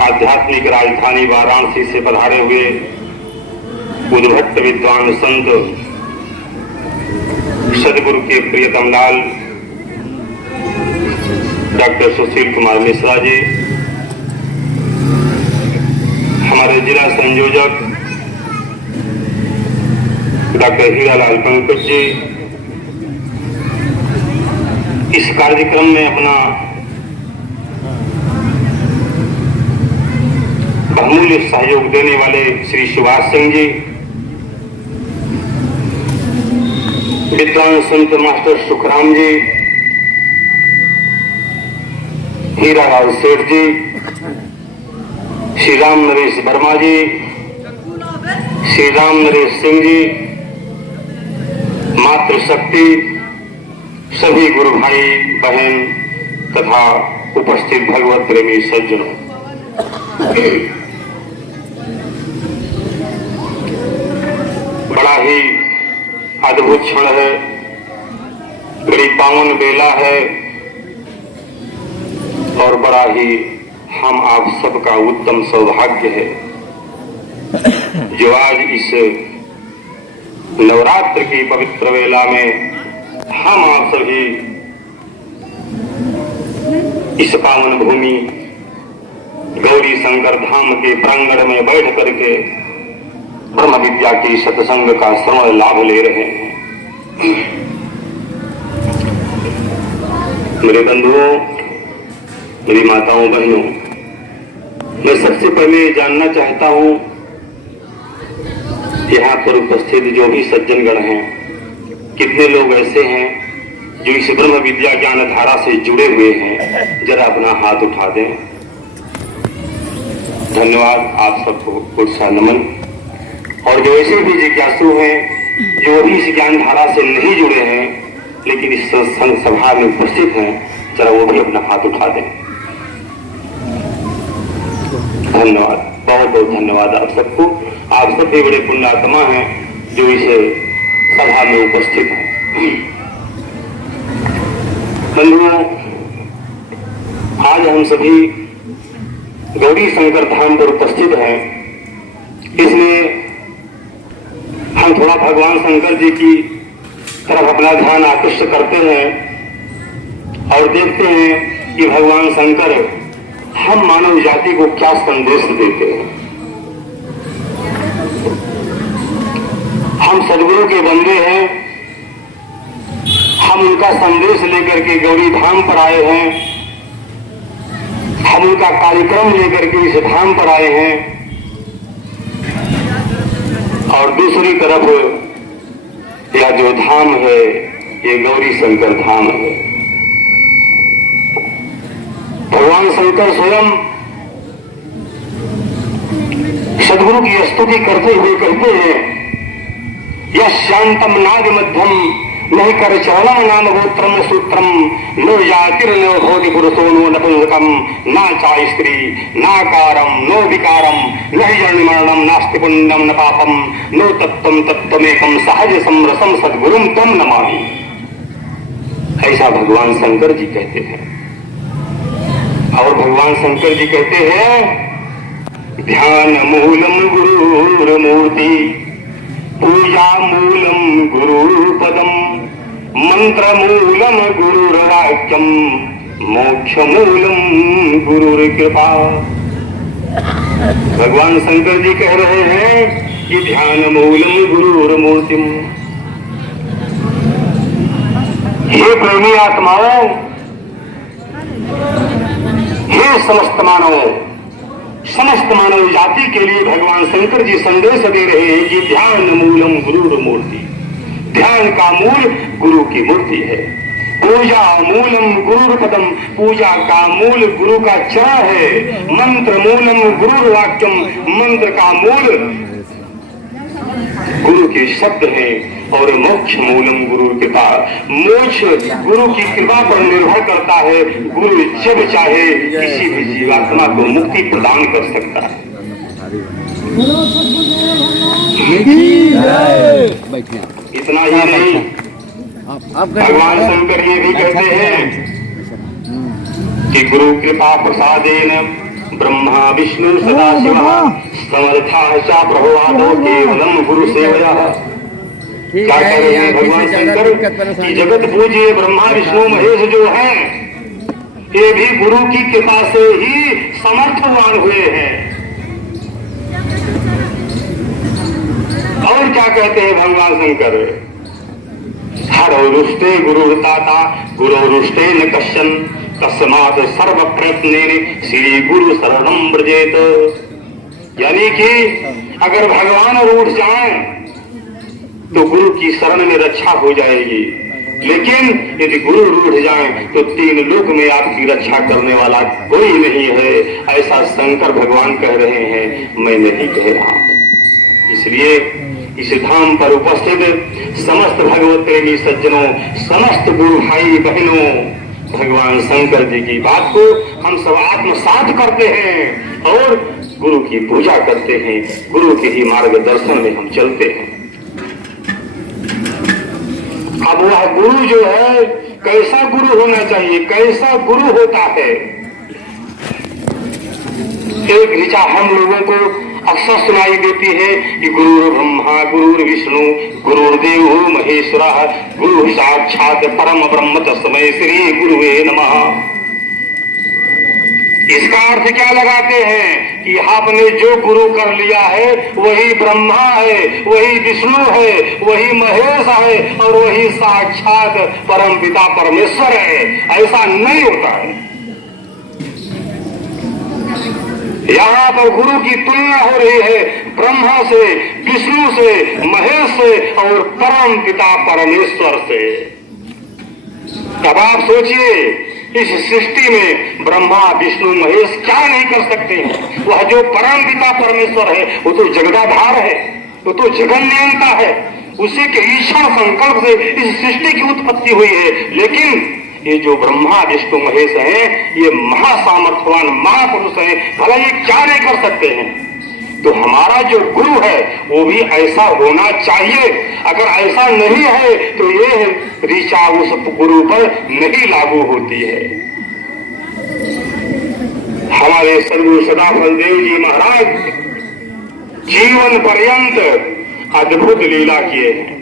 आध्यात्मिक राजधानी वाराणसी से पधारे हुए उद्भट विद्वान संत सदगुरु के प्रियतम लाल डॉक्टर सुशील कुमार मिश्रा जी, हमारे जिला संयोजक डॉक्टर हीरालाल पंकज जी, इस कार्यक्रम में अपना बहुमूल्य सहयोग देने वाले श्री सुभाष सिंह जी, विद्वान संत मास्टर सुखराम जी, हीरालाल सेठ जी, श्री राम नरेश वर्मा जी, श्री राम नरेश सिंह जी, मातृशक्ति, सभी गुरु भाई बहन तथा उपस्थित भगवत प्रेमी सज्जनों, बड़ा ही अद्भुत क्षण है, बड़ी पावन बेला है और बड़ा ही हम आप सबका उत्तम सौभाग्य है जो आज इस नवरात्र की पवित्र वेला में हम आप सभी इस पावन भूमि गौरी शंकर धाम के प्रांगण में बैठ करके ब्रह्म विद्या की सत्संग का श्रवण लाभ ले रहे हैं। मेरे बंधुओं, मेरी माताओं बहनों, मैं सबसे पहले जानना चाहता हूं यहाँ पर उपस्थित जो भी सज्जनगण हैं, कितने लोग ऐसे हैं जो इस ब्रह्म विद्या ज्ञान धारा से जुड़े हुए हैं? जरा अपना हाथ उठा दें। धन्यवाद, आप सबको कोटि नमन। और जो ऐसे भी जिज्ञासु हैं जो भी इस ज्ञान धारा से नहीं जुड़े हैं लेकिन इस सत्संग सभा में उपस्थित हैं, जरा वो भी अपना हाथ उठा दें। धन्यवाद, बहुत बहुत धन्यवाद आप सबको। आप सब भी बड़े पुण्यात्मा हैं जो इस सभा में उपस्थित हैं। बंधुओं, आज हम सभी गौरी शंकर धाम पर उपस्थित हैं। इसमें हम थोड़ा भगवान शंकर जी की तरफ अपना ध्यान आकृष्ट करते हैं और देखते हैं कि भगवान शंकर हम मानव जाति को क्या संदेश देते हैं। हम सदगुरु के बंदे हैं, हम उनका संदेश लेकर के गौरी धाम पर आए हैं, हम उनका कार्यक्रम लेकर के इस धाम पर आए हैं। और दूसरी तरफ यह जो धाम है ये गौरी शंकर धाम है। भगवान शंकर स्वयं सदगुरु की स्तुति करते हुए कहते हैं, यह शांतम नाग मध्यम नहीं कर चरणम नाम गोत्रम सूत्रम नो जातिर नो भोति पुरुषो नो नपुंसकम ना चा स्त्री ना कारम नो विकारम नहीं जन्म मरणम नास्ति पुण्यम न पापम नो तत्वम तत्वमेकम सहज समरसम सद्गुरुम तम नमामि। ऐसा भगवान शंकर जी कहते हैं। और भगवान शंकर जी कहते हैं, ध्यान मूलम गुरुर मूर्ति पूजा मूलम गुरु पदम मंत्र मूलम गुरुर वाक्यम मोक्ष मूलम गुरुर कृपा। भगवान शंकर जी कह रहे हैं कि ध्यान मूलम गुरुर मूर्तिम। हे प्रेमी आत्माओं, हे समस्त मानव जाति के लिए भगवान शंकर जी संदेश दे रहे हैं कि ध्यान मूलम गुरुर मूर्ति। ध्यान का मूल गुरु की मूर्ति है। पूजा मूलम गुरुर पदम, पूजा का मूल गुरु का चरण है। मंत्र मूलम गुरुर वाक्यम, मंत्र का मूल गुरु के शब्द है। और मोक्ष मूलम गुरु कृपा, मोक्ष गुरु की कृपा पर निर्भर करता है। गुरु जब चाहे किसी भी जीवात्मा को मुक्ति प्रदान कर सकता है। इतना ही नहीं, भगवान शंकर ये भी कहते हैं कि गुरु कृपा प्रसादेन ब्रह्मा विष्णु सदाशिवः समर्थाः च प्रभुवादो केवलम गुरु सेवया। क्या कह रहे हैं भगवान शंकर कि जगत पूज्य ब्रह्मा विष्णु महेश जो हैं ये भी गुरु की कृपा से ही समर्थवान हुए हैं। और क्या कहते हैं भगवान शंकर, हर रुष्टे गुरुताता गुरु रुष्टे न कश्चन तस्मात् सर्व प्रयत्नेन श्री गुरु शरणम ब्रजेत। यानी कि अगर भगवान रूठ जाएं तो गुरु की शरण में रक्षा हो जाएगी, लेकिन यदि गुरु रूठ जाएं तो तीन लोक में आपकी रक्षा करने वाला कोई नहीं है। ऐसा शंकर भगवान कह रहे हैं, मैं नहीं कह रहा। इसलिए इस धाम पर उपस्थित समस्त भगवत प्रेमी सज्जनों, समस्त गुरु भाई बहनों, भगवान शंकर जी की बात को हम सब आत्मसात करते हैं और गुरु की पूजा करते हैं, गुरु के ही मार्गदर्शन में हम चलते हैं। अब वह गुरु जो है कैसा गुरु होना चाहिए, कैसा गुरु होता है। एक ऋचा हम लोगों को अक्सर सुनाई देती है कि गुरु ब्रह्मा गुरु विष्णु गुरुर्देव महेश्वरः गुरु साक्षात परम ब्रह्म तस्मै श्री गुरुवे नमः। इसका अर्थ क्या लगाते हैं कि आपने जो गुरु कर लिया है वही ब्रह्मा है, वही विष्णु है, वही महेश है और वही साक्षात परम पिता परमेश्वर है। ऐसा नहीं होता है। यहाँ पर गुरु की तुलना हो रही है ब्रह्मा से, विष्णु से, महेश से और परम पिता परमेश्वर से। अब आप सोचिए, इस सृष्टि में ब्रह्मा विष्णु महेश क्या नहीं कर सकते हैं। वह जो परम पिता परमेश्वर है वो तो जगदाधार है, वो तो जगन नियंता है। उसी के ईश्वर संकल्प से इस सृष्टि की उत्पत्ति हुई है। लेकिन ये जो ब्रह्मा विष्णु महेश हैं ये महासामर्थ्यवान महापुरुष हैं, भला ये क्या नहीं कर सकते हैं। तो हमारा जो गुरु है वो भी ऐसा होना चाहिए। अगर ऐसा नहीं है तो ये ऋचा उस गुरु पर नहीं लागू होती है। हमारे सदगुरु सदाफल देव जी महाराज जीवन पर्यंत अद्भुत लीला किए हैं।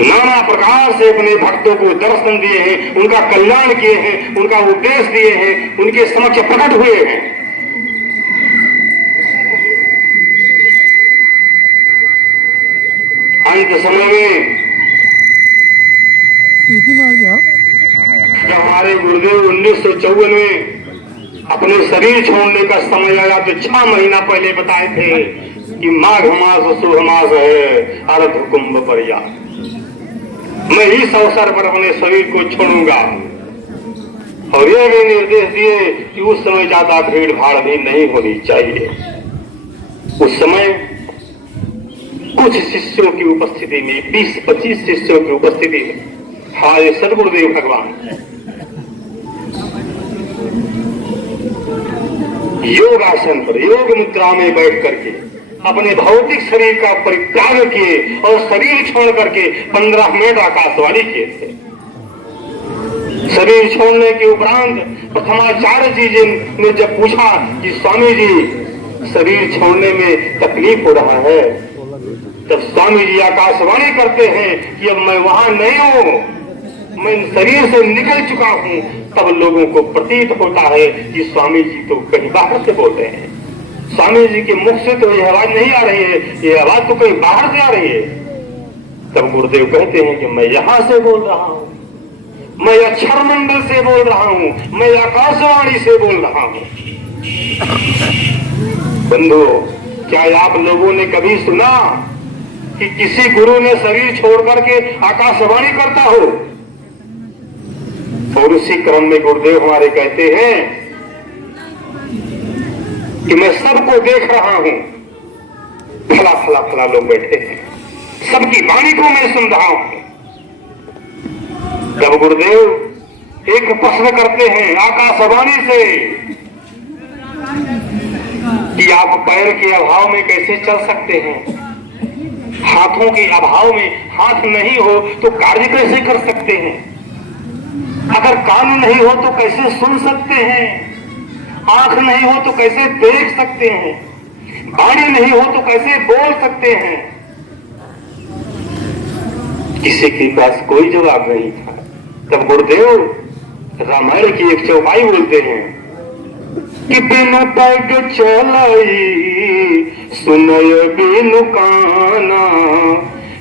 नाना प्रकार से अपने भक्तों को दर्शन दिए हैं, उनका कल्याण किए हैं, उनका उपदेश दिए हैं, उनके समक्ष प्रकट हुए हैं। अंत समय में जब हमारे गुरुदेव 1954 में अपने शरीर छोड़ने का समय आया तो 6 महीना पहले बताए थे कि माघ मास शुभ मास है, अर्ध कुंभ पर्या। मैं इस अवसर पर अपने शरीर को छोड़ूंगा। और ये भी निर्देश दिए कि उस समय ज्यादा भीड़ भाड़ भी नहीं होनी चाहिए। उस समय कुछ शिष्यों की उपस्थिति में 20-25 शिष्यों की उपस्थिति में हमारे सदगुरुदेव भगवान योगासन पर योग मुद्रा में बैठ करके अपने भौतिक शरीर का परित्याग किए और शरीर छोड़ करके 15 मिनट आकाशवाणी किए थे। शरीर छोड़ने के उपरांत प्रथमाचार्य जी ने जब पूछा कि स्वामी जी शरीर छोड़ने में तकलीफ हो रहा है, तब स्वामी जी आकाशवाणी करते हैं कि अब मैं वहां नहीं हूं, मैं शरीर से निकल चुका हूं। तब लोगों को प्रतीत होता है कि स्वामी जी तो कहीं बाहर से बोल रहे हैं, स्वामी जी के मुख से तो ये आवाज नहीं आ रही है, ये आवाज तो कहीं बाहर से आ रही है। तब गुरुदेव कहते हैं कि मैं यहां से बोल रहा हूं, मैं अक्षर मंडल से बोल रहा हूं, मैं आकाशवाणी से बोल रहा हूं। बंधु, क्या आप लोगों ने कभी सुना कि किसी गुरु ने शरीर छोड़ करके आकाशवाणी करता हो? और उसी क्रम में गुरुदेव हमारे कहते हैं कि मैं सबको देख रहा हूं, फला फला फला लोग बैठे हैं, सबकी वाणी को मैं सुन रहा हूं। जब गुरुदेव एक प्रश्न करते हैं आकाशवाणी से कि आप पैर के अभाव में कैसे चल सकते हैं, हाथों के अभाव में हाथ नहीं हो तो कार्य कैसे कर सकते हैं, अगर कान नहीं हो तो कैसे सुन सकते हैं, आंख नहीं हो तो कैसे देख सकते हैं, वाणी नहीं हो तो कैसे बोल सकते हैं। किसी के पास कोई जवाब नहीं था। तब गुरुदेव रामायण की एक चौपाई बोलते हैं कि बिन पग चलाई सुनय बिनु काना,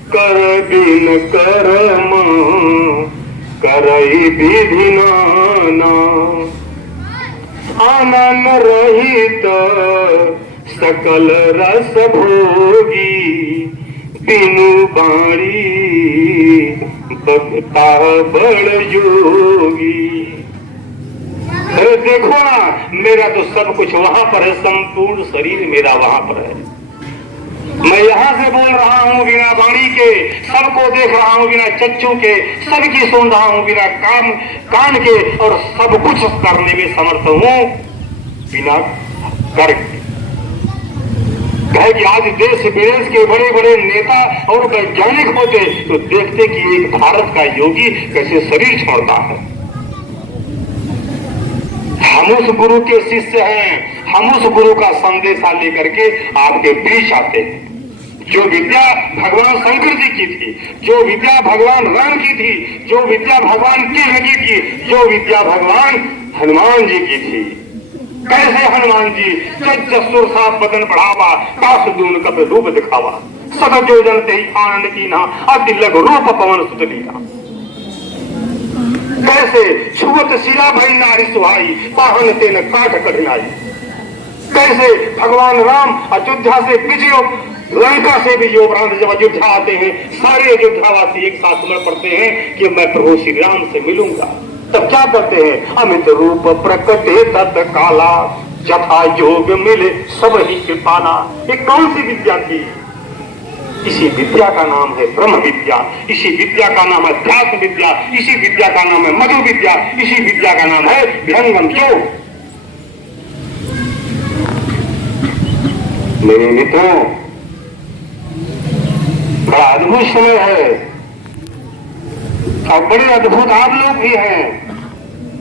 कर बिन कर्म करई विधि नाना। आनन रहित सकल रस भोगी, बिनु बाणी बक्ता बड़ जोगी। अरे देखो ना, मेरा तो सब कुछ वहां पर है, संपूर्ण शरीर मेरा वहां पर है। मैं यहां से बोल रहा हूं बिना वाणी के, सबको देख रहा हूं बिना चक्षु के, सबकी सुन रहा हूं बिना कान के, और सब कुछ करने में समर्थ हूं बिना कर के। कहे कि आज देश विदेश के बड़े बड़े नेता और वैज्ञानिक होते तो देखते कि एक भारत का योगी कैसे शरीर छोड़ता है। हम उस गुरु के शिष्य हैं, हम उस गुरु का संदेशा लेकर के आपके बीच आते हैं। जो विद्या भगवान शंकर जी की थी, जो विद्या भगवान राम की थी, जो विद्या भगवान कृष्ण की थी, जो विद्या भगवान हनुमान जी की थी। कैसे हनुमान जी जसुर सा बदन बढ़ावा, काश दून कप रूप दिखावा, सद जो जनते ही आनंद की ना, अति लघु रूप पवन सुत लीना। कैसे छुअत शिरा भई नारी सुहाई, पाहन तेन काट कठिनाई। कैसे भगवान राम अयोध्या से विजयो, लंका से भी जो प्रांत जब अयोध्या आते हैं, सारे अयोध्यावासी एक साथ मिल पड़ते हैं कि मैं प्रभु श्री राम से मिलूंगा। तब क्या करते हैं, अमित रूप प्रकटे तत् काला, जथा योग मिले सब ही कृपाला। ये कौन सी विद्या थी? इसी विद्या का नाम है ब्रह्म विद्या, इसी विद्या का नाम है अध्यात्म विद्या, इसी विद्या का नाम है मधु विद्या, इसी विद्या का नाम है विहंगम योग। मेरे मित्रों, बड़ा अद्भुत समय है और बड़े अद्भुत आप लोग भी हैं।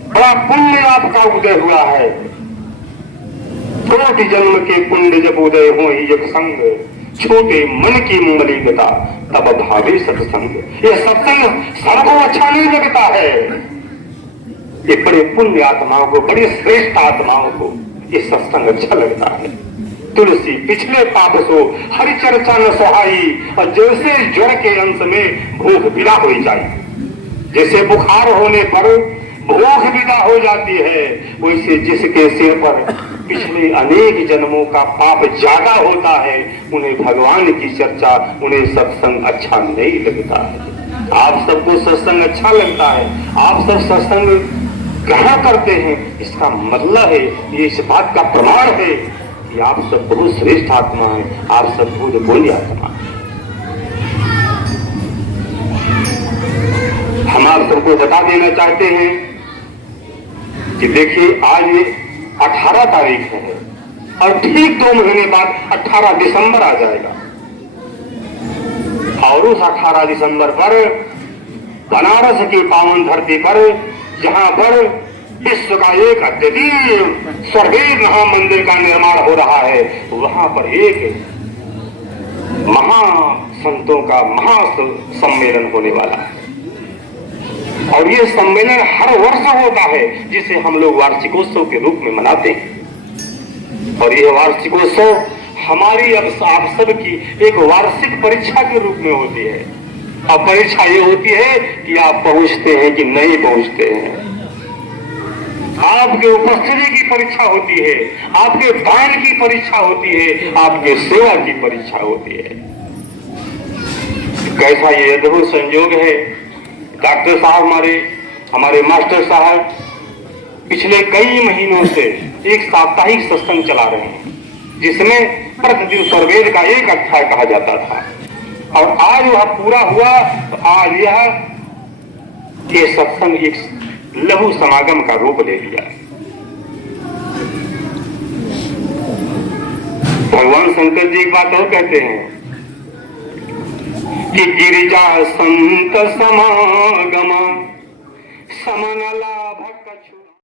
बड़ा पुण्य आपका उदय हुआ है। कोटि जन्म के पुण्य जब उदय हो ही एक संग, छोटे मन की मलिनता तब भावे सत्संग। ये सत्संग सबको अच्छा नहीं लगता है। ये बड़े पुण्य आत्माओं को, बड़े श्रेष्ठ आत्माओं को ये सत्संग अच्छा लगता है। तुलसी पिछले पाप सो हरि चर्चा न सहाई, और जैसे जड़ के अंश में भूख विदा हो जाए, जैसे बुखार होने पर भूख विदा हो जाती है, वैसे जिसके सिर पर पिछले अनेक जन्मों का पाप ज्यादा होता है, उन्हें भगवान की चर्चा, उन्हें सत्संग अच्छा नहीं लगता है। आप सबको सत्संग अच्छा लगता है, आप सब सत्संग कहाँ करते हैं, इसका मतलब है, ये इस बात का प्रमाण है कि आप सब बहुत श्रेष्ठ आत्मा है, आप सब बहुत बोली आत्मा है। हम आप सबको बता देना चाहते हैं कि देखिए आज ये 18 तारीख है और ठीक 2 महीने बाद 18 दिसंबर आ जाएगा, और उस 18 दिसंबर पर बनारस की पावन धरती पर, जहां पर विश्व का एक अद्वितीय स्वर्गीय महामंदिर का निर्माण हो रहा है, वहां पर एक महासंतों का महासम्मेलन होने वाला है। और ये सम्मेलन हर वर्ष होता है, जिसे हम लोग वार्षिकोत्सव के रूप में मनाते हैं। और यह वार्षिकोत्सव हमारी अब आप सबकी एक वार्षिक परीक्षा के रूप में होती है। अब परीक्षा ये होती है कि आप पहुंचते हैं कि नहीं पहुंचते हैं। आपके उपस्थिति की परीक्षा होती है, आपके दान की परीक्षा होती है, आपके सेवा की परीक्षा होती है। कैसा ये अद्भुत संयोग है। डॉक्टर साहब हमारे मास्टर साहब पिछले कई महीनों से एक साप्ताहिक सत्संग चला रहे हैं, जिसमें प्रतिदिन सर्वेद का एक अध्याय कहा जाता था, और आज वह पूरा हुआ। तो आज ये सत्संग एक लघु समागम का रूप ले लिया है। भगवान शंकर जी एक बात और कहते हैं कि गिरिजा संत समागम समनला